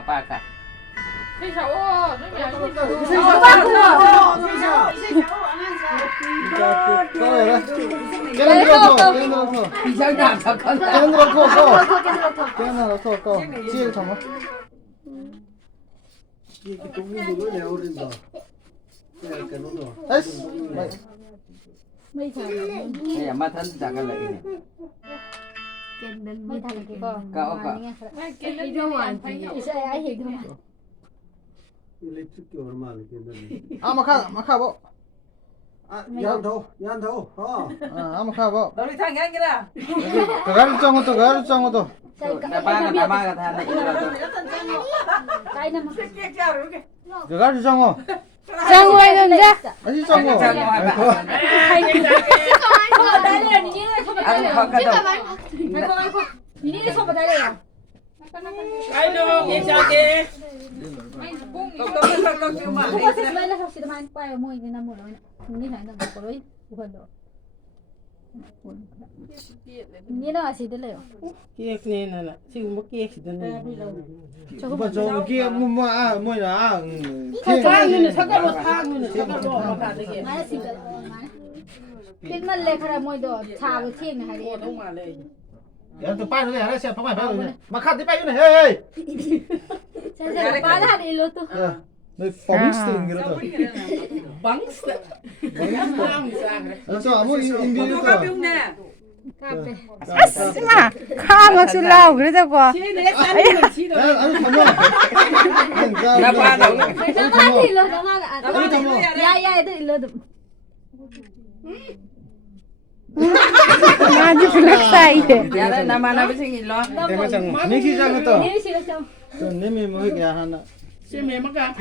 아빠가. Này mà thân chẳng cái lợi này. Cậu 아마카보. 연도. 아마카보. Đâu đi thằng anh cái nào? 가르짱어도. 나마가 나마가 다 하네. 가르짱어. 장어 해던데. 아시 짱어. Ăn khó cái đầu. Ai đâu, em chào kìa. Con kêu mà. Kiek ni nana, sing mo kiek si dana. 저 kia 뭐야? 사탕은 사과로 사탕은 사과로 막아 되게. 핀말레 카라 모이도 차고 튀네 하리. 너무 말래. 야, 또 빨리 해. 알았어. 빨리 빨리. 마카디 빨리 해. 헤이. 자자 빠다 일로 또. 너 뻥스팅 이러다. 방스. 저 아무 인비도. 카페. 아스마 카막술라고 그러자고. 내 쌀을 치도. 아니 잠깐만. 나만 일로 나만. 야야 애들 일로 좀. 아주 불락사이대. Dạ đó mà nó mới sinh lo. 내가 장. 내기 장은 또. 내리 싫어 좀. 저 내미 뭐 이게 하나. 쌤 매마가.